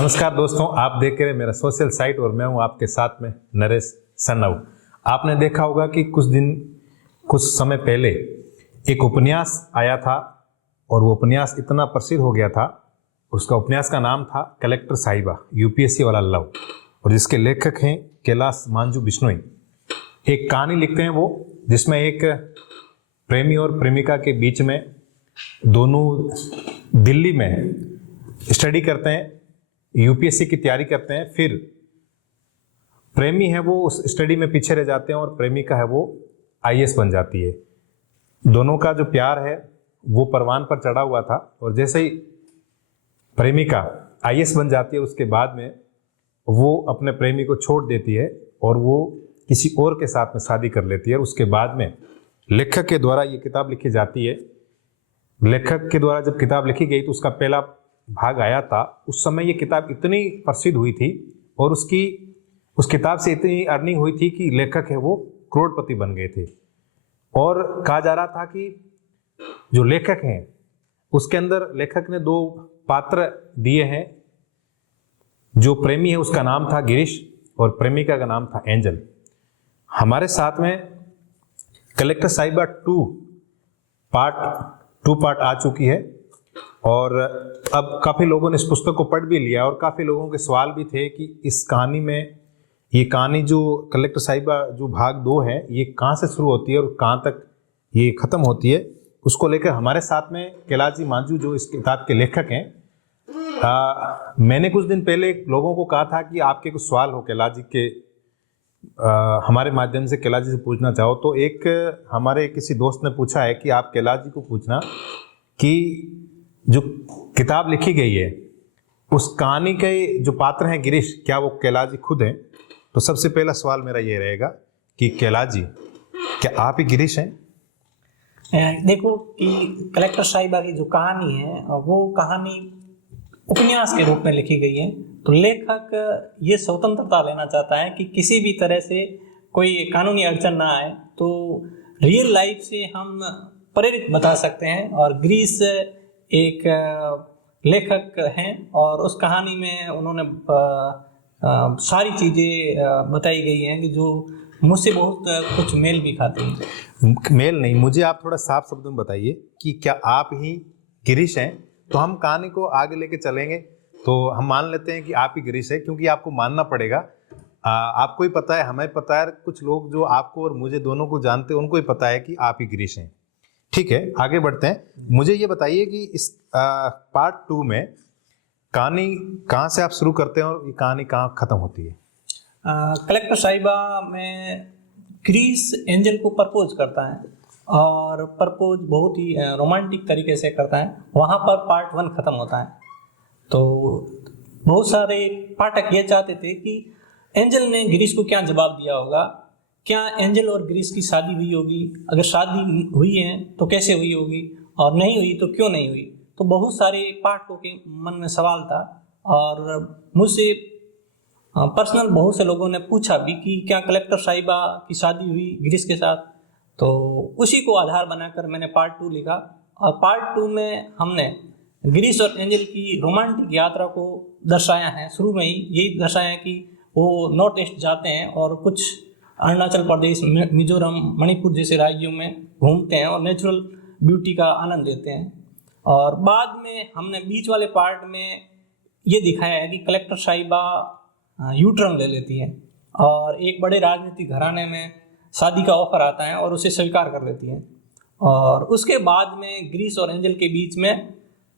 नमस्कार दोस्तों, आप देख रहे हैं मेरा सोशल साइट और मैं हूं आपके साथ में नरेश सन्नव। आपने देखा होगा कि कुछ समय पहले एक उपन्यास आया था और वो उपन्यास इतना प्रसिद्ध हो गया था। उसका उपन्यास का नाम था कलेक्टर साहिबा, यूपीएससी वाला लव, और जिसके लेखक हैं कैलाश मंजू बिश्नोई। एक कहानी लिखते हैं वो, जिसमें एक प्रेमी और प्रेमिका के बीच में दोनों दिल्ली में स्टडी करते हैं, यूपीएससी की तैयारी करते हैं। फिर प्रेमी है वो उस स्टडी में पीछे रह जाते हैं और प्रेमिका है वो आईएएस बन जाती है। दोनों का जो प्यार है वो परवान पर चढ़ा हुआ था, और जैसे ही प्रेमिका आईएएस बन जाती है उसके बाद में वो अपने प्रेमी को छोड़ देती है और वो किसी और के साथ में शादी कर लेती है। उसके बाद में लेखक के द्वारा ये किताब लिखी जाती है। लेखक के द्वारा जब किताब लिखी गई तो उसका पहला भाग आया था। उस समय ये किताब इतनी प्रसिद्ध हुई थी और उस किताब से इतनी अर्निंग हुई थी कि लेखक है वो करोड़पति बन गए थे। और कहा जा रहा था कि जो लेखक हैं उसके अंदर लेखक ने दो पात्र दिए हैं। जो प्रेमी है उसका नाम था गिरीश और प्रेमिका का नाम था एंजल। हमारे साथ में कलेक्टर साहिबा 2 पार्ट आ चुकी है और अब काफ़ी लोगों ने इस पुस्तक को पढ़ भी लिया और काफ़ी लोगों के सवाल भी थे कि इस कहानी में, ये कहानी जो कलेक्टर साहिबा जो भाग 2 है, ये कहाँ से शुरू होती है और कहाँ तक ये ख़त्म होती है। उसको लेकर हमारे साथ में कैलाश जी मंजू जो इस किताब के लेखक हैं। मैंने कुछ दिन पहले लोगों को कहा था कि आपके कुछ सवाल हो कैलाश जी के, हमारे माध्यम से कैलाश जी से पूछना चाहो, तो एक हमारे किसी दोस्त ने पूछा है कि आप कैलाश जी को पूछना कि जो किताब लिखी गई है उस कहानी के जो पात्र हैं गिरीश, क्या वो कैलाश जी खुद हैं? तो सबसे पहला सवाल मेरा ये रहेगा कि कैलाश जी, क्या आप ही गिरीश हैं? देखो कि कलेक्टर साहिबा की जो कहानी है वो कहानी उपन्यास के रूप में लिखी गई है, तो लेखक ये स्वतंत्रता लेना चाहता है कि किसी भी तरह से कोई कानूनी अड़चन ना आए, तो रियल लाइफ से हम प्रेरित बता सकते हैं। और गिरीश एक लेखक हैं और उस कहानी में उन्होंने सारी चीज़ें बताई गई हैं कि जो मुझसे बहुत कुछ मेल भी खाती हैं। मेल नहीं, मुझे आप थोड़ा साफ शब्दों में बताइए कि क्या आप ही गिरीश हैं? तो हम कहानी को आगे लेके चलेंगे तो हम मान लेते हैं कि आप ही गिरीश है, क्योंकि आपको मानना पड़ेगा। आपको ही पता है, हमें पता है, कुछ लोग जो आपको और मुझे दोनों को जानते हैं उनको ही पता है कि आप ही गिरीश हैं। ठीक है, आगे बढ़ते हैं। मुझे ये बताइए कि इस पार्ट 2 में कहानी कहाँ से आप शुरू करते हैं और ये कहानी कहाँ ख़त्म होती है? कलेक्टर साहिबा में गिरीश एंजल को प्रपोज करता है और प्रपोज बहुत ही रोमांटिक तरीके से करता है। वहाँ पर पार्ट 1 ख़त्म होता है। तो बहुत सारे पाठक ये चाहते थे कि एंजल ने गिरीश को क्या जवाब दिया होगा, क्या एंजल और गिरीश की शादी हुई होगी, अगर शादी हुई है तो कैसे हुई होगी, और नहीं हुई तो क्यों नहीं हुई। तो बहुत सारे पाठकों के मन में सवाल था और मुझसे पर्सनल बहुत से लोगों ने पूछा भी कि क्या कलेक्टर साहिबा की शादी हुई गिरीश के साथ। तो उसी को आधार बनाकर मैंने पार्ट 2 लिखा और पार्ट 2 में हमने गिरीश और एंजल की रोमांटिक यात्रा को दर्शाया है। शुरू में ही यही दर्शाया है कि वो नॉर्थ ईस्ट जाते हैं और कुछ अरुणाचल प्रदेश, मिजोरम, मणिपुर जैसे राज्यों में घूमते हैं और नेचुरल ब्यूटी का आनंद लेते हैं। और बाद में हमने बीच वाले पार्ट में ये दिखाया है कि कलेक्टर साहिबा यू टर्न ले लेती है और एक बड़े राजनीतिक घराने में शादी का ऑफर आता है और उसे स्वीकार कर लेती है। और उसके बाद में गिरीश और एंजल के बीच में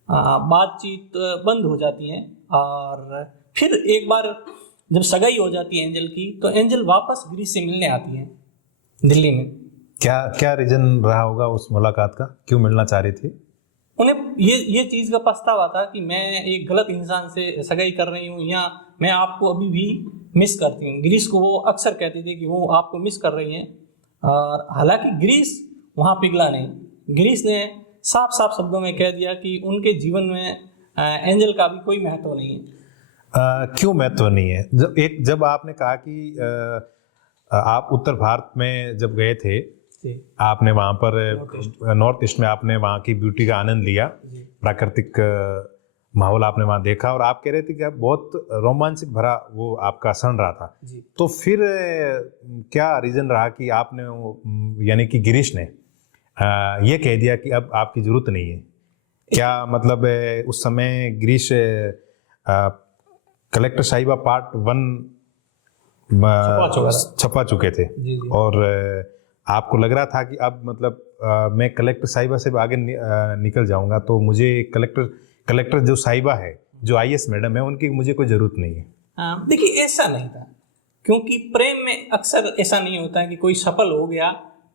बातचीत बंद हो जाती है और फिर एक बार जब सगाई हो जाती है एंजल की, तो एंजल वापस गिरीश से मिलने आती है दिल्ली में। क्या रीजन रहा होगा उस मुलाकात का, क्यों मिलना चाह रही थी? उन्हें ये चीज़ का पछतावा था कि मैं एक गलत इंसान से सगाई कर रही हूँ या मैं आपको अभी भी मिस करती हूँ। गिरीश को वो अक्सर कहते थे कि वो आपको मिस कर रही हैं, और हालांकि गिरीश वहाँ पिघला नहीं। गिरीश ने साफ साफ शब्दों में कह दिया कि उनके जीवन में एंजल का भी कोई महत्व नहीं है। क्यों महत्व नहीं है? जब आपने कहा कि आप उत्तर भारत में जब गए थे, आपने वहाँ पर नॉर्थ ईस्ट में आपने वहाँ की ब्यूटी का आनंद लिया, प्राकृतिक माहौल आपने वहाँ देखा और आप कह रहे थे कि बहुत रोमांचक भरा वो आपका क्षण रहा था। जी। तो फिर क्या रीज़न रहा कि आपने यानी कि गिरीश ने ये कह दिया कि अब आपकी ज़रूरत नहीं है? क्या मतलब उस समय गिरीश कलेक्टर साहिबा पार्ट 1 छपा चुके थे जी, जी। और आपको लग रहा था कि अब मतलब मैं कलेक्टर साहिबा से आगे निकल जाऊंगा, तो मुझे कलेक्टर जो साहिबा है, जो आईएएस मैडम है, उनकी मुझे कोई ज़रूरत नहीं है। देखिए ऐसा नहीं था, क्योंकि प्रेम में अक्सर ऐसा नहीं होता है कि कोई सफल हो गया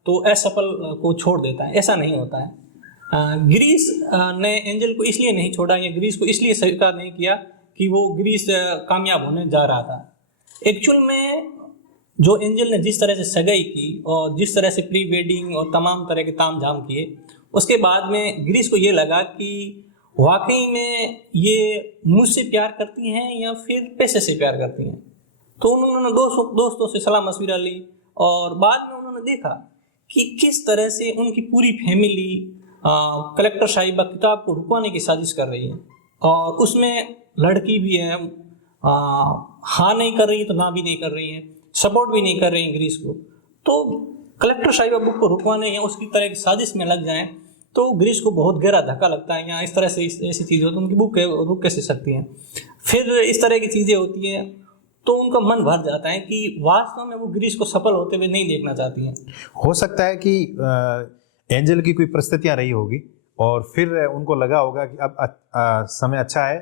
तो असफल को छोड़ देता है, ऐसा नहीं होता है। गिरीश ने एंजल को इसलिए नहीं छोड़ा या गिरीश को इसलिए स्वीकार नहीं किया कि वो गिरीश कामयाब होने जा रहा था। एक्चुअल में जो एंजल ने जिस तरह से सगाई की और जिस तरह से प्री वेडिंग और तमाम तरह के ताम झाम किए, उसके बाद में गिरीश को ये लगा कि वाकई में ये मुझसे प्यार करती हैं या फिर पैसे से प्यार करती हैं। तो उन्होंने दोस्तों से सलाह मशविरा ली और बाद में उन्होंने देखा कि किस तरह से उनकी पूरी फैमिली कलेक्टर साहिबा किताब को रुकवाने की साजिश कर रही है और उसमें लड़की भी है, हाँ नहीं कर रही तो ना भी नहीं कर रही है, सपोर्ट भी नहीं कर रही है गिरीश को। तो कलेक्टर साहिबा बुक को रुकवाने या उसकी तरह की साजिश में लग जाएं तो गिरीश को बहुत गहरा धक्का लगता है, या इस तरह से ऐसी चीज़ें होती हैं, उनकी बुक रुक कैसे सकती हैं। फिर इस तरह की चीज़ें होती हैं तो उनका मन भर जाता है कि वास्तव में वो गिरीश को सफल होते हुए नहीं देखना चाहती हैं। हो सकता है कि एंजल की कोई परिस्थितियाँ रही होगी और फिर उनको लगा होगा कि अब समय अच्छा है,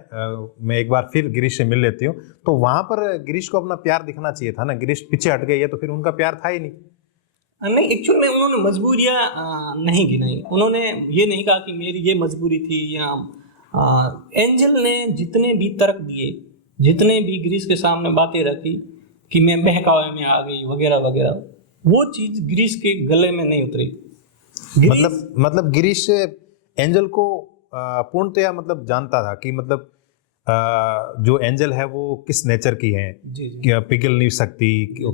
मैं एक बार फिर गिरीश से मिल लेती हूँ, तो वहाँ पर गिरीश को अपना प्यार दिखना चाहिए था ना। गिरीश पीछे हट गई है तो फिर उनका प्यार था ही नहीं। नहीं, एक्चुअल में उन्होंने मजबूरियाँ नहीं गिनाई, उन्होंने ये नहीं कहा कि मेरी ये मजबूरी थी या एंजल ने जितने भी तर्क दिए, जितने भी गिरीश के सामने बातें रखी कि मैं बहकावे में आ गई वगैरह वगैरह, वो चीज़ गिरीश के गले में नहीं उतरी। मतलब गिरीश एंजल को पूर्णतया मतलब जानता था कि मतलब जो एंजल है वो किस नेचर की है, कि पिघल नहीं सकती,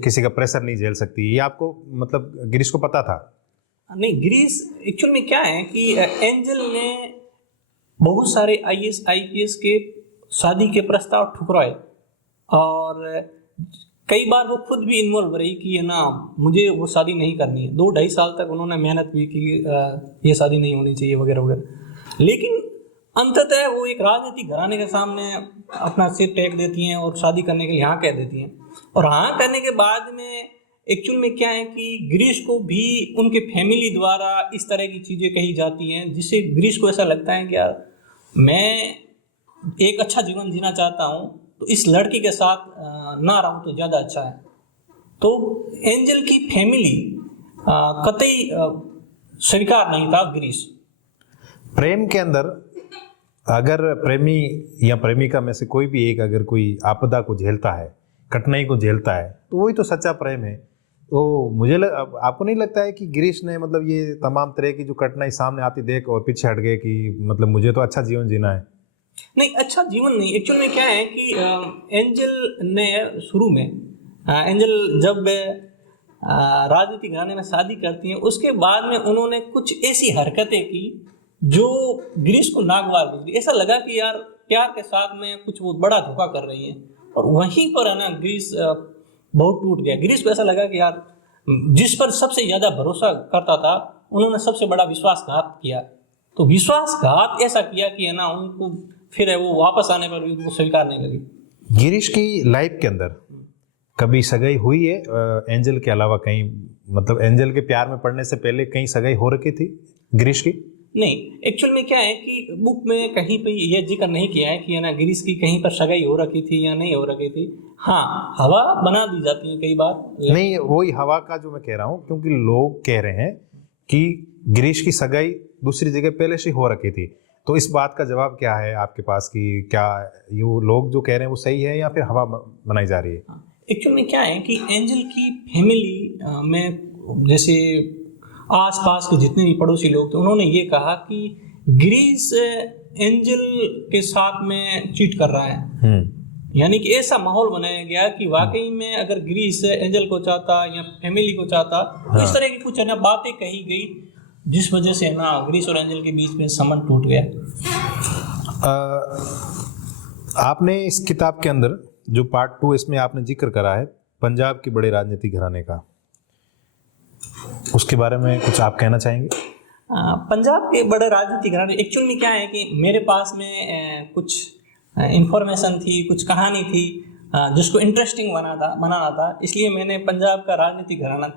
किसी का प्रेशर नहीं झेल सकती, ये आपको मतलब गिरीश को पता था? नहीं, गिरीश एक्चुअल में क्या है कि एंजल ने बहुत सारे आईएएस आईपीएस के शादी के प्रस्ताव ठुकराए और कई बार वो खुद भी इन्वॉल्व रही कि है ना मुझे वो शादी नहीं करनी है। 2-2.5 साल तक उन्होंने मेहनत भी की ये शादी नहीं होनी चाहिए वगैरह वगैरह, लेकिन अंततः वो एक राजनीतिक घराने के सामने अपना सिर टेक देती हैं और शादी करने के लिए हाँ कह देती हैं। और हाँ कहने के बाद में एक्चुअल में क्या है कि गिरीश को भी उनके फैमिली द्वारा इस तरह की चीज़ें कही जाती हैं जिससे गिरीश को ऐसा लगता है कि यार मैं एक अच्छा जीवन जीना चाहता हूँ तो इस लड़की के साथ ना रहूँ तो ज़्यादा अच्छा है। तो एंजल की फैमिली कतई स्वीकार नहीं था गिरीश। प्रेम के अंदर अगर प्रेमी या प्रेमिका में से कोई भी एक अगर कोई आपदा को झेलता है, कठिनाई को झेलता है, तो वही तो सच्चा प्रेम है। तो आपको नहीं लगता है कि गिरीश ने मतलब ये तमाम तरह की जो कठिनाई सामने आती देख और पीछे हट गए कि मतलब मुझे तो अच्छा जीवन जीना है? नहीं, अच्छा जीवन नहीं, एक्चुअल में क्या है कि एंजल ने शुरू में एंजल जब राजनीतिक घराने में शादी करती हैं उसके बाद में उन्होंने कुछ ऐसी हरकतें की जो गिरीश को नागवार गुजरी। ऐसा लगा कि यार प्यार के साथ में कुछ वो बड़ा धोखा कर रही हैं और वहीं पर है ना गिरीश बहुत टूट गया। गिरीश को ऐसा लगा कि यार जिस पर सबसे ज़्यादा भरोसा करता था उन्होंने सबसे बड़ा विश्वासघात किया। तो विश्वासघात ऐसा किया कि है ना उनको फिर है वो वापस आने पर भी उनको स्वीकार नहीं लगी। गिरीश की लाइफ के अंदर कभी सगाई हुई है एंजल के अलावा कहीं? मतलब एंजल के प्यार में पड़ने से पहले कहीं सगाई हो रखी थी गिरीश की? नहीं, एक्चुअल में क्या है कि बुक में कहीं पे ये जिक्र नहीं किया है कि है ना गिरीश की कहीं पर सगाई हो रखी थी या नहीं हो रखी थी। हाँ, हवा बना दी जाती है कई बार। नहीं, वही हवा का जो मैं कह रहा हूँ, क्योंकि लोग कह रहे हैं कि गिरीश की सगाई दूसरी जगह पहले से हो रखी थी। तो इस बात का जवाब क्या है आपके पास कि क्या ये लोग जो कह रहे हैं वो सही है या फिर हवा बनाई जा रही है? एक्चुअल में क्या है कि एंजल की फैमिली में जैसे आसपास के जितने भी पड़ोसी लोग थे उन्होंने ये कहा कि गिरीश एंजल के साथ में चीट कर रहा है। यानी कि ऐसा माहौल बनाया गया कि वाकई में अगर गिरीश एंजल को चाहता या फैमिली को चाहता तो इस तरह की कुछ है ना बातें कही गई जिस वजह से ना गिरीश और एंजल के बीच में संबंध टूट गया। आपने इस किताब के अंदर जो पार्ट 2 इसमें आपने जिक्र करा है पंजाब के बड़े राजनीतिक घराने का, उसके बारे में कुछ आप कहना चाहेंगे? पंजाब के बड़े राजनीतिक घराने एक्चुअल में क्या है कि मेरे पास में कुछ इंफॉर्मेशन थी, कुछ कहानी थी जिसको इंटरेस्टिंग बनाना था, इसलिए मैंने पंजाब का राजनीतिक घराना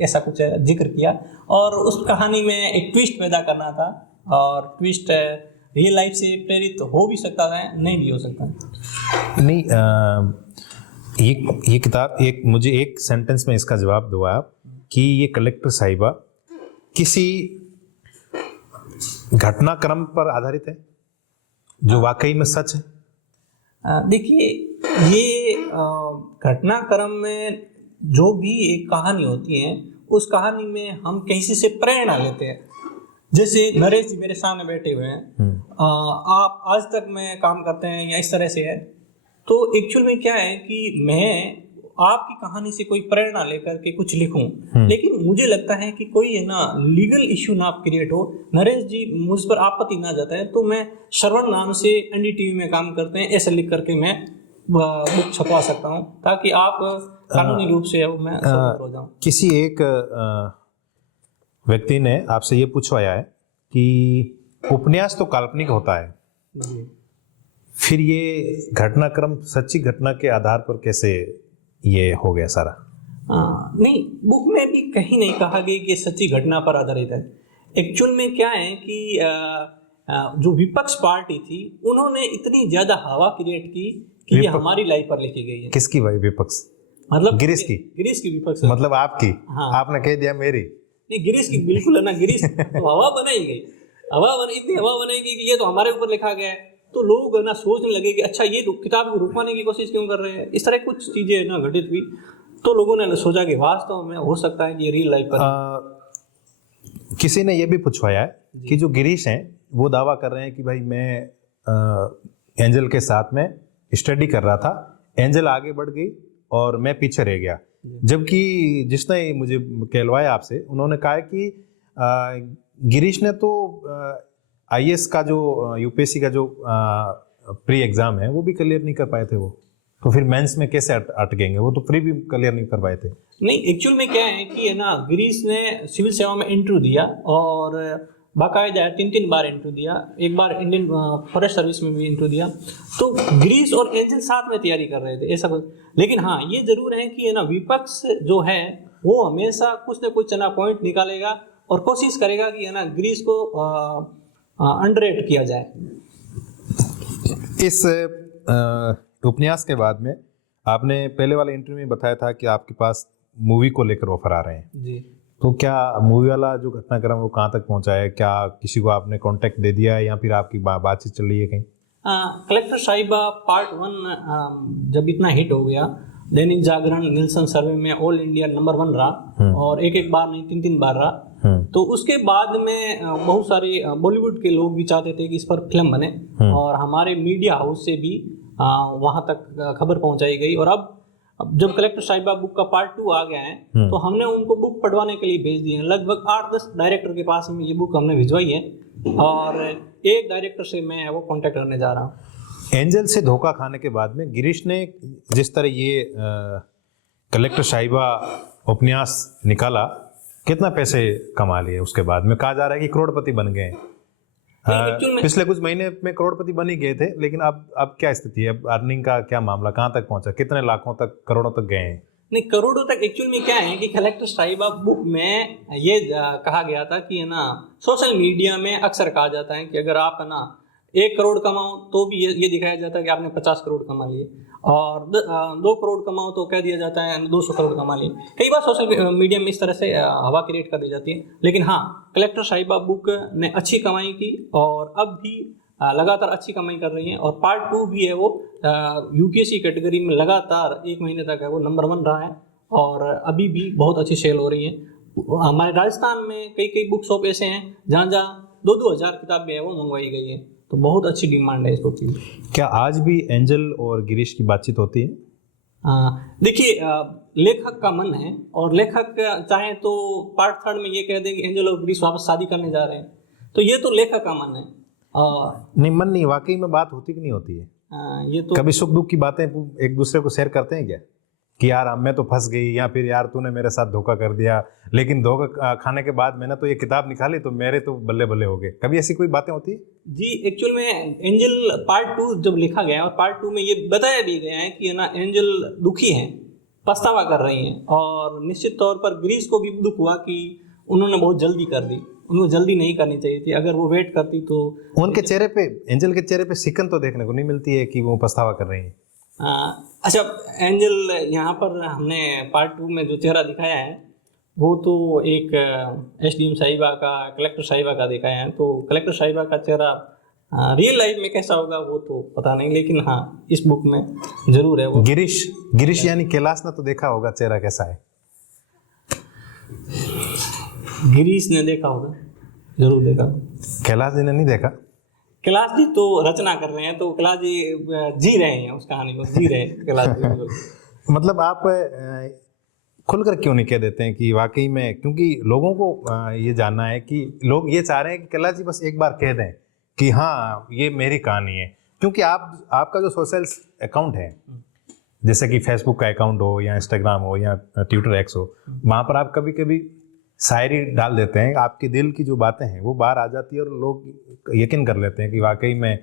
ऐसा कुछ जिक्र किया और उस कहानी में एक ट्विस्ट पैदा करना था। और ट्विस्ट रियल लाइफ से प्रेरित हो भी सकता है, नहीं भी हो सकता। नहीं, ये किताब मुझे एक सेंटेंस में इसका जवाब दो आप कि ये कलेक्टर साहिबा किसी घटनाक्रम पर आधारित है जो वाकई में सच है? देखिए, ये घटनाक्रम में जो भी एक कहानी होती है उस कहानी में हम किसी से प्रेरणा लेते हैं। जैसे नरेश जी मेरे सामने बैठे हुए हैं, आप आज तक में काम करते हैं या इस तरह से है, तो एक्चुअल में क्या है कि मैं आपकी कहानी से कोई प्रेरणा लेकर के कुछ लिखूं, लेकिन मुझे लगता है कि कोई है ना लीगल इश्यू ना क्रिएट हो, नरेश जी मुझ पर आपत्ति ना जाता है, तो मैं श्रवण नाम से एनडीटीवी में काम करते हैं ऐसा लिख करके मैं बुक छपवा सकता हूं, ताकि आप कानूनी रूप से मैं स्वतंत्र हो जाऊं। किसी एक व्यक्ति ने आपसे ये पूछवाया है कि उपन्यास तो काल्पनिक होता है, फिर ये घटनाक्रम सच्ची घटना के आधार पर कैसे ये हो गया सारा? नहीं, बुक में भी कहीं नहीं कहा गया कि सच्ची घटना पर आधारित है। एक्चुअल में क्या है कि जो विपक्ष पार्टी थी उन्होंने इतनी ज्यादा हवा क्रिएट की कि ये हमारी लाइफ पर लिखी गई है। किसकी भाई विपक्ष? मतलब गिरीश की विपक्ष, मतलब आपकी? हाँ। आपने कह दिया मेरी? नहीं, गिरीश की बिल्कुल है ना। गिरीश तो हवा बनाई गई, इतनी हवा बनाई गई कि ये तो हमारे ऊपर लिखा गया है, तो लोग ना सोचने लगे कि अच्छा ये किताब को रुकवाने की कोशिश क्यों कर रहे हैं। इस तरह कुछ चीजें ना घटित हुई, तो लोगों ने सोचा कि वास्तव में हो सकता है कि ये रियल लाइफ पर। किसी ने ये भी पूछवाया है कि जो गिरीश हैं वो दावा कर रहे हैं कि भाई मैं एंजल के साथ में स्टडी कर रहा था, एंजल आगे बढ़ गई और मैं पीछे रह गया, जबकि जिसने मुझे कहलवाया आपसे उन्होंने कहा कि गिरीश ने तो आईएएस का जो यूपीएससी का जो प्री एग्जाम है वो भी क्लियर नहीं कर पाए थे, वो तो फिर मेंस में कैसे अटकेंगे? वो तो प्री भी क्लियर नहीं कर पाए थे। नहीं, एक्चुअल में क्या है कि है ना, गिरीश ने सिविल सेवा में इंटरव्यू दिया और बाकायदा 3 बार इंटरव्यू दिया, एक बार इंडियन फॉरेस्ट सर्विस में भी इंटरव्यू दिया, तो गिरीश और एंजल साथ में तैयारी कर रहे थे ऐसा कुछ। लेकिन हाँ, ये जरूर है कि है ना, विपक्ष जो है वो हमेशा कुछ न कुछ ना पॉइंट निकालेगा और कोशिश करेगा कि है ना गिरीश को अंडररेट किया जाए। इस उपन्यास के बाद में आपने पहले वाले इंटरव्यू में बताया था कि आपके पास मूवी को लेकर ऑफर आ रहे हैं जी, तो क्या मूवी वाला जो घटनाक्रम वो कहाँ तक पहुंचा है? क्या किसी को आपने कांटेक्ट दे दिया है या फिर आपकी बातचीत चल रही है कहीं? कलेक्टर साहिबा पार्ट 1 जब इतना हिट हो गया, दैनिक जागरण निल्सन सर्वे में ऑल इंडिया नंबर 1 रहा और एक बार नहीं 3 बार रहा, तो उसके बाद में बहुत सारे बॉलीवुड के लोग भी चाहते थे कि इस पर फिल्म बने और हमारे मीडिया हाउस से भी वहां तक खबर पहुंचाई गई। और अब जब कलेक्टर साहिबा बुक का पार्ट 2 आ गया है तो हमने उनको बुक पढ़वाने के लिए भेज दिए हैं। लगभग 8-10 डायरेक्टर के पास में ये बुक हमने भिजवाई है और एक डायरेक्टर से मैं वो कांटेक्ट करने जा रहा हूँ। एंजल से धोखा खाने के बाद में गिरीश ने जिस तरह ये कलेक्टर साहिबा उपन्यास निकाला, कितना पैसे कमा लिए उसके बाद में? कहा जा रहा है कि करोड़पति बन गए। पिछले कुछ महीने में करोड़पति बन ही गए थे, लेकिन अब क्या स्थिति है? अब अर्निंग का क्या मामला, कहाँ तक पहुंचा, कितने लाखों तक, करोड़ों तक गए हैं? नहीं, करोड़ों तक एक्चुअल में क्या है कि कलेक्टर साहिबा बुक में ये कहा गया था कि है ना, सोशल मीडिया में अक्सर कहा जाता है कि अगर आप है ना 1 करोड़ कमाओ तो भी ये दिखाया जाता है कि आपने 50 करोड़ कमा लिए, और 2 करोड़ कमाओ तो कह दिया जाता है 200 करोड़ कमा लिए। कई बार सोशल मीडिया में इस तरह से हवा क्रिएट कर दी जाती है। लेकिन हाँ, कलेक्टर साहिबा बुक ने अच्छी कमाई की और अब भी लगातार अच्छी कमाई कर रही हैं और पार्ट 2 भी है वो यूपीएससी कैटेगरी में लगातार 1 महीने तक है वो नंबर 1 रहा है और अभी भी बहुत अच्छी सेल हो रही है। हमारे राजस्थान में कई बुक शॉप ऐसे हैं जहाँ 2-2 हज़ार किताबें है वो मंगवाई गई है, तो बहुत अच्छी डिमांड है इस बुक की। क्या आज भी एंजल और गिरीश की बातचीत होती है? देखिए, लेखक का मन है और लेखक चाहे तो पार्ट 3 में ये कह दें कि एंजल और गिरीश वापस शादी करने जा रहे हैं, तो ये तो लेखक का मन है नहीं, मन नहीं, वाकई में बात होती कि नहीं होती है? ये तो कभी सुख दुख की बातें एक दूसरे को शेयर करते हैं क्या, कि यार मैं तो फंस गई, या फिर यार तूने मेरे साथ धोखा कर दिया, लेकिन धोखा खाने के बाद मैंने तो ये किताब निकाली तो मेरे तो बल्ले बल्ले हो गए? कभी ऐसी कोई बातें होती है? जी, एक्चुअल में एंजल पार्ट 2 जब लिखा गया और पार्ट 2 में ये बताया भी गया है कि है ना एंजल दुखी हैं, पछतावा कर रही हैं, और निश्चित तौर पर ग्रीस को भी दुख हुआ कि उन्होंने बहुत जल्दी कर दी, उनको जल्दी नहीं करनी चाहिए थी, अगर वो वेट करती तो। उनके चेहरे पे, एंजल के चेहरे पे सिकन तो देखने को नहीं मिलती है कि वो पछतावा कर रही है। अच्छा, एंजल यहाँ पर हमने पार्ट 2 में जो चेहरा दिखाया है वो तो एक एसडीएम साहिबा का, कलेक्टर साहिबा का दिखाया है, तो कलेक्टर साहिबा का चेहरा रियल लाइफ में कैसा होगा वो तो पता नहीं, लेकिन हाँ इस बुक में जरूर है वो। गिरीश यानी कैलाश ने तो देखा होगा चेहरा कैसा है? गिरीश ने देखा होगा, जरूर देखा। कैलाश जी ने नहीं देखा? कैलाश जी तो रचना कर रहे हैं, तो कैलाश जी जी रहे हैं, उस कहानी को जी रहे हैं कैलाश जी। मतलब आप खुलकर क्यों नहीं कह देते हैं कि वाकई में, क्योंकि लोगों को ये जानना है कि लोग ये चाह रहे हैं कि कैलाश जी बस एक बार कह दें कि हाँ ये मेरी कहानी है, क्योंकि आपका जो सोशल अकाउंट है, जैसे कि फेसबुक का अकाउंट हो या इंस्टाग्राम हो या ट्विटर एक्स हो, वहाँ पर आप कभी कभी शायरी डाल देते हैं, आपके दिल की जो बातें हैं वो बाहर आ जाती है और लोग यकीन कर लेते हैं कि वाकई में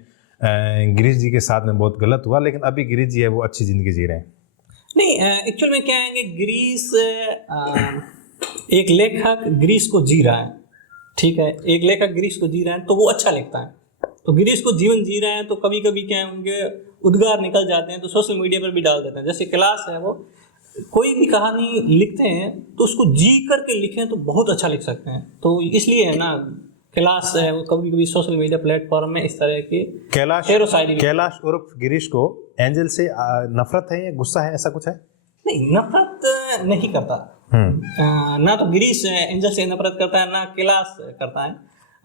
गिरीश जी के साथ में बहुत गलत हुआ, लेकिन अभी गिरीश जी है वो अच्छी ज़िंदगी जी रहे हैं। नहीं, एक्चुअल में क्या है कि गिरीश एक लेखक गिरीश को जी रहा है, ठीक है, एक लेखक गिरीश को जी रहा है तो वो अच्छा लिखता है, तो गिरीश को जीवन जी रहे हैं, तो कभी कभी क्या है उनके उद्गार निकल जाते हैं तो सोशल मीडिया पर भी डाल देते हैं। जैसे कैलाश है, वो कोई भी कहानी लिखते हैं तो उसको जी करके लिखें तो बहुत अच्छा लिख सकते हैं, तो इसलिए है ना कैलाश है वो कभी कभी सोशल मीडिया प्लेटफॉर्म में इस तरह के कैलाश उर्फ गिरीश को एंजल से नफरत है या गुस्सा है, ऐसा कुछ है? नहीं, नफरत नहीं करता। ना तो गिरीश एंजल से नफरत करता है, ना कैलाश करता है,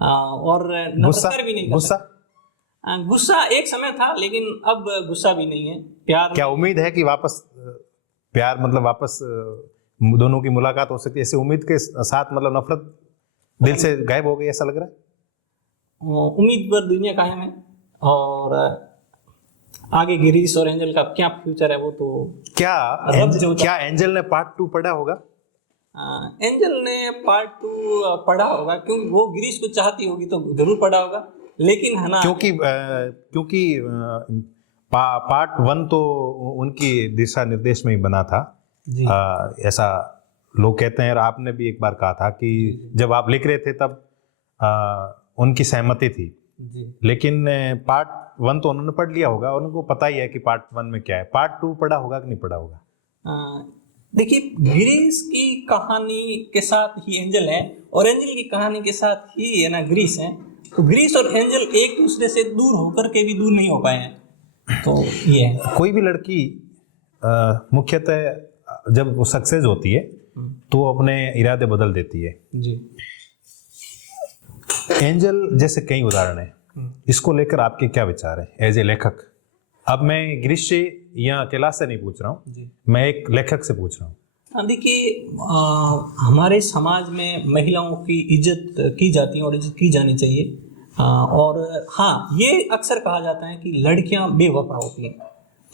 और नफरत भी नहीं करता। गुस्सा एक समय था, लेकिन अब गुस्सा भी नहीं है, प्यार। क्या उम्मीद है कि वापस प्यार, मतलब वापस दोनों की मुलाकात हो सकती है? ऐसी उम्मीद के साथ मतलब नफरत दिल से गायब हो गई, ऐसा लग रहा है? उम्मीद पर दुनिया कायम है, और आगे गिरीश और एंजल का क्या फ्यूचर है वो तो क्या एंजल ने पार्ट 2 पढ़ा होगा? एंजल ने पार्ट 2 पढ़ा होगा, क्योंकि वो गिरीश को चाहती होगी तो जरूर पढ़ा होगा, लेकिन है ना क्योंकि पार्ट 1 तो उनकी दिशा निर्देश में ही बना था जी। ऐसा लोग कहते हैं, और आपने भी एक बार कहा था कि जब आप लिख रहे थे तब उनकी सहमति थी जी। लेकिन पार्ट 1 तो उन्होंने पढ़ लिया होगा, उनको पता ही है कि पार्ट 1 में क्या है। पार्ट 2 पढ़ा होगा कि नहीं पढ़ा होगा? देखिए, गिरीश की कहानी के साथ ही एंजल है, और एंजल की कहानी के साथ ही है ना गिरीश है, तो गिरीश और एंजल एक दूसरे से दूर होकर के भी दूर नहीं हो पाए हैं, तो ये है। कोई भी लड़की मुख्यतः जब वो सक्सेस होती है तो अपने इरादे बदल देती है जी। एंजल जैसे कई उदाहरण हैं, इसको लेकर आपके क्या विचार है एज ए लेखक? अब मैं गिरीश से या कैलाश से नहीं पूछ रहा हूँ, मैं एक लेखक से पूछ रहा हूँ। देखिए, हमारे समाज में महिलाओं की इज्जत की जाती है और इज्जत की जानी चाहिए, और हाँ, ये अक्सर कहा जाता है कि लड़कियां बेवफा होती हैं,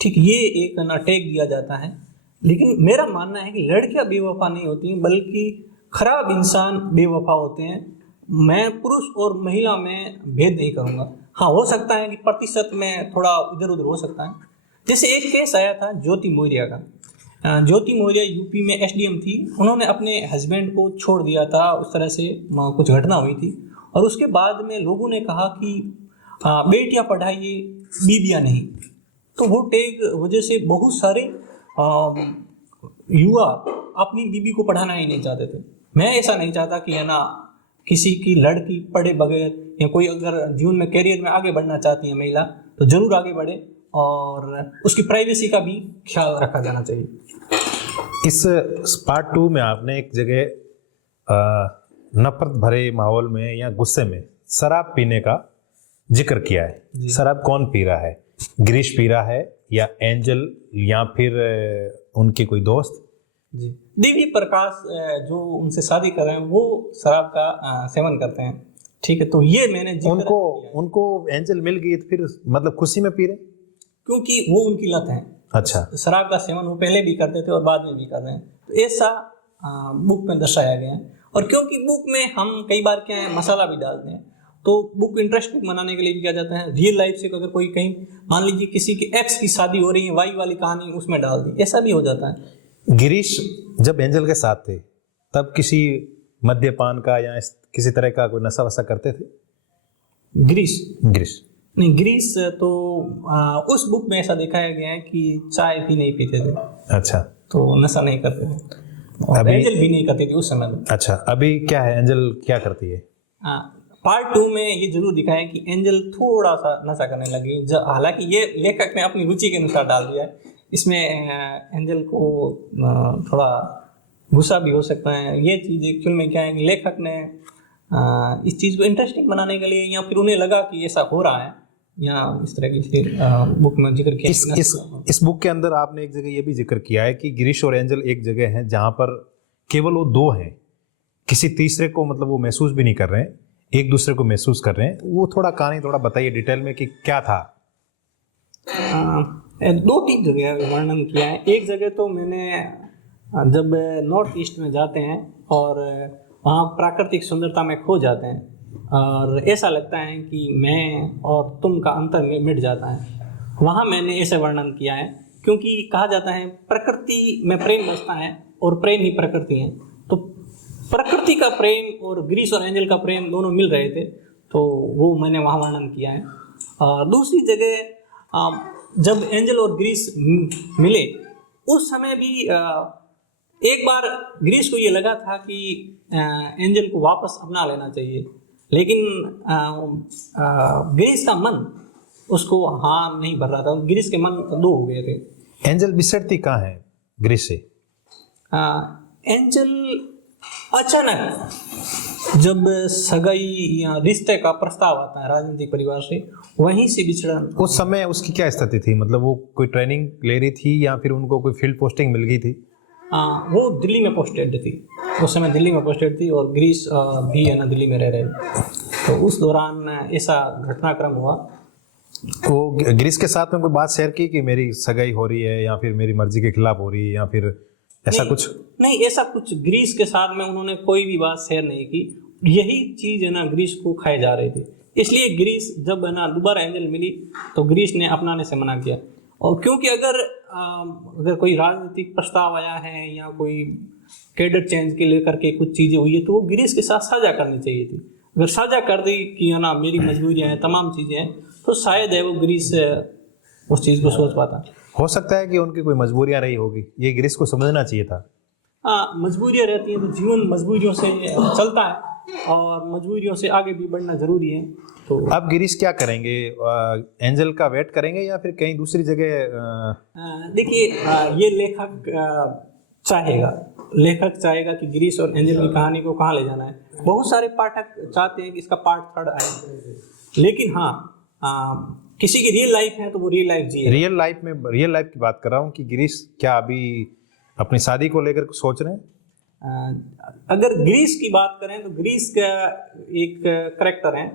ठीक, ये एक ना टैग दिया जाता है, लेकिन मेरा मानना है कि लड़कियां बेवफा नहीं होती हैं, बल्कि खराब इंसान बेवफा होते हैं। मैं पुरुष और महिला में भेद नहीं करूँगा। हाँ, हो सकता है कि प्रतिशत में थोड़ा इधर उधर हो सकता है। जैसे एक केस आया था ज्योति मौर्य का। ज्योति मौर्य यूपी में एसडीएम थी, उन्होंने अपने हस्बैंड को छोड़ दिया था, उस तरह से कुछ घटना हुई थी, और उसके बाद में लोगों ने कहा कि बेटियां पढ़ाइए, बीबियां नहीं। तो वो टैग वजह से बहुत सारे युवा अपनी बीबी को पढ़ाना ही नहीं चाहते थे। मैं ऐसा नहीं चाहता कि है ना किसी की लड़की पढ़े बगैर, या कोई अगर जीवन में कैरियर में आगे बढ़ना चाहती है महिला तो जरूर आगे बढ़े, और उसकी प्राइवेसी का भी ख्याल रखा जाना चाहिए। इस पार्ट 2 में आपने एक जगह नफरत भरे माहौल में या गुस्से में शराब पीने का जिक्र किया है। शराब कौन पी रहा है? गिरीश पी रहा है या एंजल या फिर उनके कोई दोस्त? जी, दिव्य प्रकाश जो उनसे शादी कर रहे हैं वो शराब का सेवन करते हैं, ठीक है, तो ये मैंने जिक्र उनको किया है, उनको एंजल मिल गई तो फिर मतलब खुशी में पी रहे? क्योंकि वो उनकी लत है। अच्छा। शराब का सेवन वो पहले भी करते थे और बाद में भी कर रहे हैं, तो ऐसा बुक में दर्शाया गया है। और क्योंकि बुक में हम कई बार क्या है मसाला भी डालते हैं, तो बुक इंटरेस्टिंग बनाने के लिए भी किया जाता है। रियल लाइफ से अगर कोई कहीं मान लीजिए किसी के एक्स की शादी हो रही है, वाई वाली कहानी उसमें डाल दी, ऐसा भी हो जाता है। गिरीश जब एंजल के साथ थे तब किसी मद्यपान का या किसी तरह का कोई नशा वशा करते थे? ग्रीस गिरीश नहीं, ग्रीस तो उस बुक में ऐसा दिखाया गया है कि चाय भी नहीं पीते थे, अच्छा, तो नशा नहीं करते थे, और अभी एंजल भी नहीं करती थी उस समय में। अच्छा, अभी क्या है, एंजल क्या करती है? पार्ट 2 में ये जरूर दिखाया है कि एंजल थोड़ा सा नशा करने लगी, हालांकि ये लेखक ने अपनी रुचि के अनुसार डाल दिया है। इसमें एंजल को थोड़ा गुस्सा भी हो सकता है। ये चीज़ एक्चुअल में क्या है कि लेखक ने इस चीज़ को इंटरेस्टिंग बनाने के लिए, या फिर उन्हें लगा कि ऐसा हो रहा है, या इस तरह की बुक में जिक्र किया। इस बुक के अंदर आपने एक जगह ये भी जिक्र किया है कि गिरीश और एंजल एक जगह है जहां पर केवल वो दो हैं, किसी तीसरे को मतलब वो महसूस भी नहीं कर रहे हैं, एक दूसरे को महसूस कर रहे हैं। वो थोड़ा कहानी थोड़ा बताइए डिटेल में कि क्या था। 2-3 जगह वर्णन किया है। एक जगह तो मैंने जब नॉर्थ ईस्ट में जाते हैं और वहाँ प्राकृतिक सुंदरता में खो जाते हैं और ऐसा लगता है कि मैं और तुम का अंतर मिट जाता है, वहाँ मैंने ऐसे वर्णन किया है। क्योंकि कहा जाता है प्रकृति में प्रेम बसता है और प्रेम ही प्रकृति है, तो प्रकृति का प्रेम और ग्रीस और एंजल का प्रेम दोनों मिल रहे थे, तो वो मैंने वहाँ वर्णन किया है। दूसरी जगह जब एंजल और ग्रीस मिले उस समय भी एक बार ग्रीस को ये लगा था कि एंजल को वापस अपना लेना चाहिए, लेकिन ग्रीस का मन उसको हाँ नहीं भर रहा था। ग्रीस के मन दो हो गए थे। एंजल बिछड़ती कहाँ है ग्रीस से? एंजल अचानक जब सगाई या रिश्ते का प्रस्ताव आता है राजनीतिक परिवार से, वहीं से बिछड़न। उस समय उसकी क्या स्थिति थी, मतलब वो कोई ट्रेनिंग ले रही थी या फिर उनको कोई फील्ड पोस्टिंग मिल गई थी? वो दिल्ली में पोस्टेड थी, उस समय दिल्ली में पोस्टेड थी, और ग्रीस भी है ना दिल्ली में रह रहे, तो उस दौरान ऐसा घटनाक्रम हुआ। वो ग्रीस के साथ में कोई बात शेयर की कि मेरी सगाई हो रही है या फिर मेरी मर्जी के खिलाफ हो रही है या फिर ऐसा कुछ? नहीं, ऐसा कुछ ग्रीस के साथ में उन्होंने कोई भी बात शेयर नहीं की। यही चीज़ है ना ग्रीस को खाए जा रही थी, इसलिए ग्रीस जब है ना दोबारा एंजल मिली तो ग्रीस ने अपनाने से मना किया। और क्योंकि अगर कोई राजनीतिक प्रस्ताव आया है या कोई कैडर चेंज के लेकर के कुछ चीज़ें हुई है, तो वो ग्रीस के साथ साझा करनी चाहिए थी। अगर साझा कर दी कि है ना मेरी मजबूरियाँ हैं, तमाम चीज़ें हैं, तो शायद है वो ग्रीस उस चीज़ को सोच पाता। हो सकता है कि उनकी कोई मजबूरियां रही होगी, ये ग्रीस को समझना चाहिए था। हाँ, मजबूरियाँ रहती हैं तो जीवन मजबूरियों से चलता है और मजबूरियों से आगे भी बढ़ना जरूरी है। तो अब गिरीश क्या करेंगे, एंजल का वेट करेंगे या फिर कहीं दूसरी जगह? देखिए, ये लेखक चाहेगा कि गिरीश और एंजल की कहानी को कहाँ ले जाना है। बहुत सारे पाठक चाहते हैं कि इसका पार्ट 3 आए, लेकिन हाँ किसी की रियल लाइफ है तो वो रियल लाइफ जिए। रियल लाइफ की बात कर रहा हूँ कि गिरीश क्या अभी अपनी शादी को लेकर सोच रहे हैं? अगर ग्रीस की बात करें तो ग्रीस का एक करेक्टर है।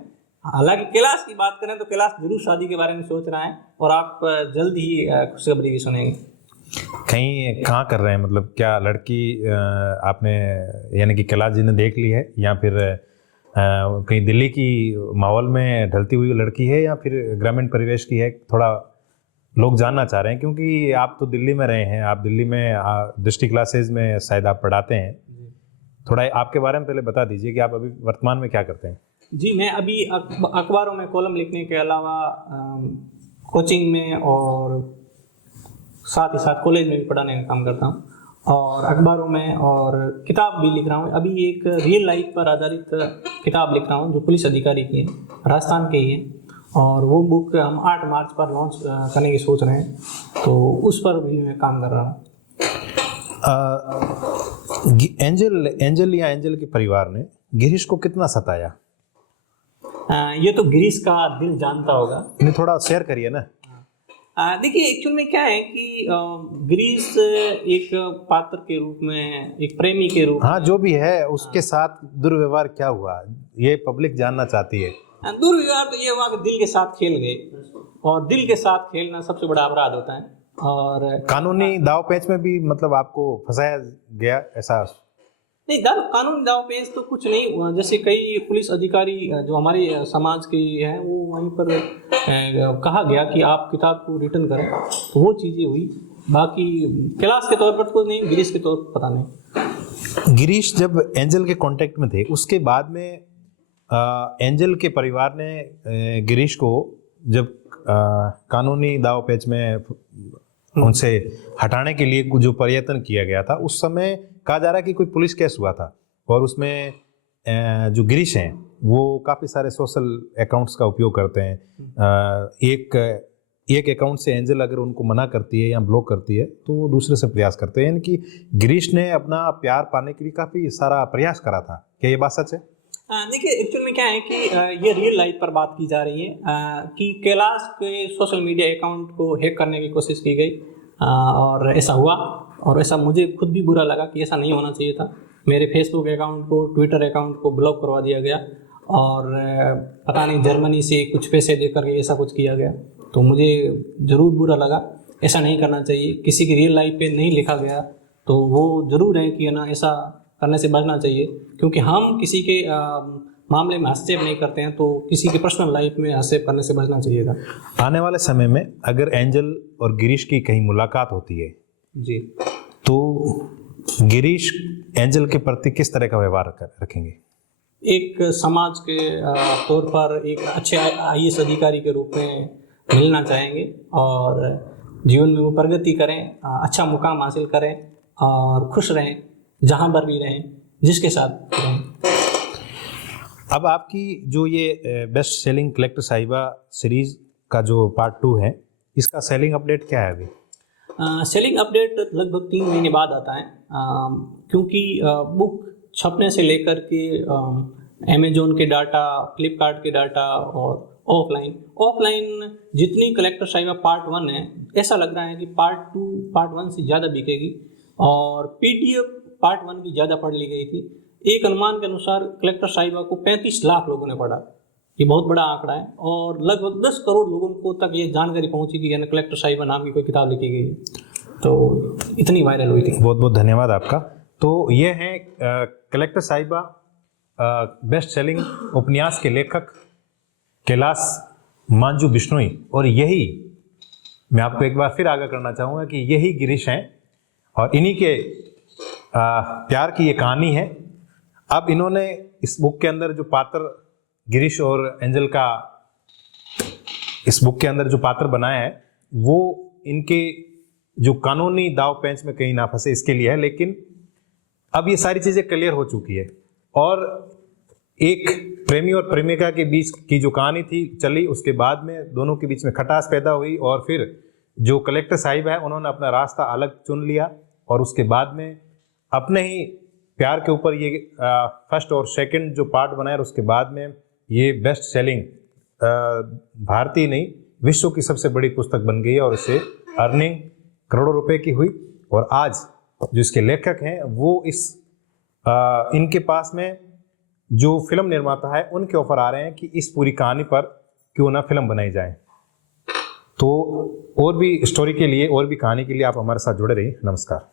हालांकि कैलाश की बात करें तो कैलाश जरूर शादी के बारे में सोच रहा है, और आप जल्द ही खुशखबरी भी सुनेंगे। कहीं कहाँ कर रहे हैं, मतलब क्या लड़की आपने यानी कि कैलाश जी ने देख ली है या फिर कहीं दिल्ली की माहौल में ढलती हुई लड़की है या फिर ग्रामीण परिवेश की है? थोड़ा लोग जानना चाह रहे हैं, क्योंकि आप तो दिल्ली में रहे हैं, आप दिल्ली में दृष्टि क्लासेज में शायद आप पढ़ाते हैं। थोड़ा आपके बारे में पहले बता दीजिए कि आप अभी वर्तमान में क्या करते हैं। जी, मैं अभी अखबारों में कॉलम लिखने के अलावा कोचिंग में और साथ ही साथ कॉलेज में भी पढ़ाने का काम करता हूँ, और अखबारों में और किताब भी लिख रहा हूँ। अभी एक रियल लाइफ पर आधारित किताब लिख रहा हूँ जो पुलिस अधिकारी की है, राजस्थान के ही है, और वो बुक हम 8 मार्च पर लॉन्च करने की सोच रहे हैं, तो उस पर भी मैं काम कर रहा हूँ। एंजल के परिवार ने गिरीश को कितना सताया? ये तो गिरीश का दिल जानता होगा। नहीं, थोड़ा शेयर करिए ना। देखिए, एक्चुअल में क्या है कि गिरीश एक पात्र के रूप में, एक प्रेमी के रूप में, हाँ जो भी है उसके साथ दुर्व्यवहार क्या हुआ, ये पब्लिक जानना चाहती है। दुर्व्यवहार तो ये हुआ कि दिल के साथ खेल गए, और दिल के साथ खेलना सबसे बड़ा अपराध होता है। और कानूनी दाव पेच में भी मतलब आपको फंसाया गया ऐसा? नहीं, कानूनी दाव पेच तो कुछ नहीं हुआ। जैसे कई पुलिस अधिकारी जो हमारे समाज के हैं, वो वहीं पर कहा गया कि आप किताब को रिटर्न करें, तो वो चीज़ें हुई। बाकी क्लास के तौर पर तो नहीं, गिरीश के तौर पर पता नहीं। गिरीश जब एंजल के कांटेक्ट में थे, उसके बाद में एंजल के परिवार ने गिरीश को जब कानूनी दाव पेच में उनसे हटाने के लिए जो प्रयत्न किया गया था, उस समय कहा जा रहा है कि कोई पुलिस केस हुआ था, और उसमें जो गिरीश हैं वो काफ़ी सारे सोशल अकाउंट्स का उपयोग करते हैं। एक अकाउंट से एंजल अगर उनको मना करती है या ब्लॉक करती है, तो वो दूसरे से प्रयास करते हैं। यानी कि गिरीश ने अपना प्यार पाने के लिए काफ़ी सारा प्रयास करा था। क्या ये बात सच है? देखिए, एक्चुअल में क्या है कि ये रियल लाइफ पर बात की जा रही है कि कैलाश के सोशल मीडिया अकाउंट को हैक करने की कोशिश की गई, और ऐसा हुआ। और ऐसा मुझे खुद भी बुरा लगा कि ऐसा नहीं होना चाहिए था। मेरे फेसबुक अकाउंट को, ट्विटर अकाउंट को ब्लॉक करवा दिया गया, और पता नहीं जर्मनी से कुछ पैसे दे करके ऐसा कुछ किया गया, तो मुझे ज़रूर बुरा लगा। ऐसा नहीं करना चाहिए। किसी की रियल लाइफ पे नहीं लिखा गया, तो वो ज़रूर है कि ना ऐसा करने से बचना चाहिए, क्योंकि हम किसी के मामले में हस्तक्षेप नहीं करते हैं, तो किसी की पर्सनल लाइफ में हस्तक्षेप करने से बचना चाहिए था। आने वाले समय में अगर एंजल और गिरीश की कहीं मुलाकात होती है जी, तो गिरीश एंजल के प्रति किस तरह का व्यवहार रखेंगे? एक समाज के तौर पर एक अच्छे IAS अधिकारी के रूप में मिलना चाहेंगे, और जीवन में वो प्रगति करें, अच्छा मुकाम हासिल करें, और खुश रहें जहाँ पर भी रहें, जिसके साथ रहें। अब आपकी जो ये बेस्ट सेलिंग कलेक्टर साहिबा सीरीज का जो पार्ट 2 है, इसका सेलिंग अपडेट क्या है अभी? सेलिंग अपडेट लगभग 3 महीने बाद आता है, क्योंकि बुक छपने से लेकर के अमेजोन के डाटा, फ्लिपकार्ट के डाटा, और ऑफलाइन जितनी कलेक्टर साहिबा पार्ट 1 है, ऐसा लग रहा है कि पार्ट 2 पार्ट 1 से ज़्यादा बिकेगी, और PDF पार्ट 1 की ज़्यादा पढ़ ली गई थी। एक अनुमान के अनुसार कलेक्टर साहिबा को 35 लाख लोगों ने पढ़ा। ये बहुत बड़ा आंकड़ा है, और लगभग 10 करोड़ लोगों को तक ये जानकारी पहुंची कि यानी कलेक्टर साहिबा नाम की कोई किताब लिखी गई है, तो इतनी वायरल हुई थी। बहुत बहुत धन्यवाद आपका। तो ये हैं कलेक्टर साहिबा बेस्ट सेलिंग उपन्यास के लेखक कैलाश मांजू बिश्नोई, और यही मैं आपको एक बार फिर आगाह करना चाहूँगा कि यही गिरीश हैं, और इन्हीं के प्यार की ये कहानी है। अब इन्होंने इस बुक के अंदर जो पात्र गिरीश और एंजल का इस बुक के अंदर जो पात्र बनाया है, वो इनके जो कानूनी दाव पेंच में कहीं ना फंसे इसके लिए है। लेकिन अब ये सारी चीज़ें क्लियर हो चुकी है, और एक प्रेमी और प्रेमिका के बीच की जो कहानी थी चली, उसके बाद में दोनों के बीच में खटास पैदा हुई, और फिर जो कलेक्टर साहिब है उन्होंने अपना रास्ता अलग चुन लिया, और उसके बाद में अपने ही प्यार के ऊपर ये फर्स्ट और सेकंड जो पार्ट बनाया, और उसके बाद में ये बेस्ट सेलिंग भारतीय नहीं विश्व की सबसे बड़ी पुस्तक बन गई है, और इससे अर्निंग करोड़ों रुपए की हुई। और आज जो इसके लेखक हैं वो इनके पास में जो फिल्म निर्माता है उनके ऑफर आ रहे हैं कि इस पूरी कहानी पर क्यों ना फिल्म बनाई जाए। तो और भी स्टोरी के लिए, और भी कहानी के लिए आप हमारे साथ जुड़े रहिए। नमस्कार।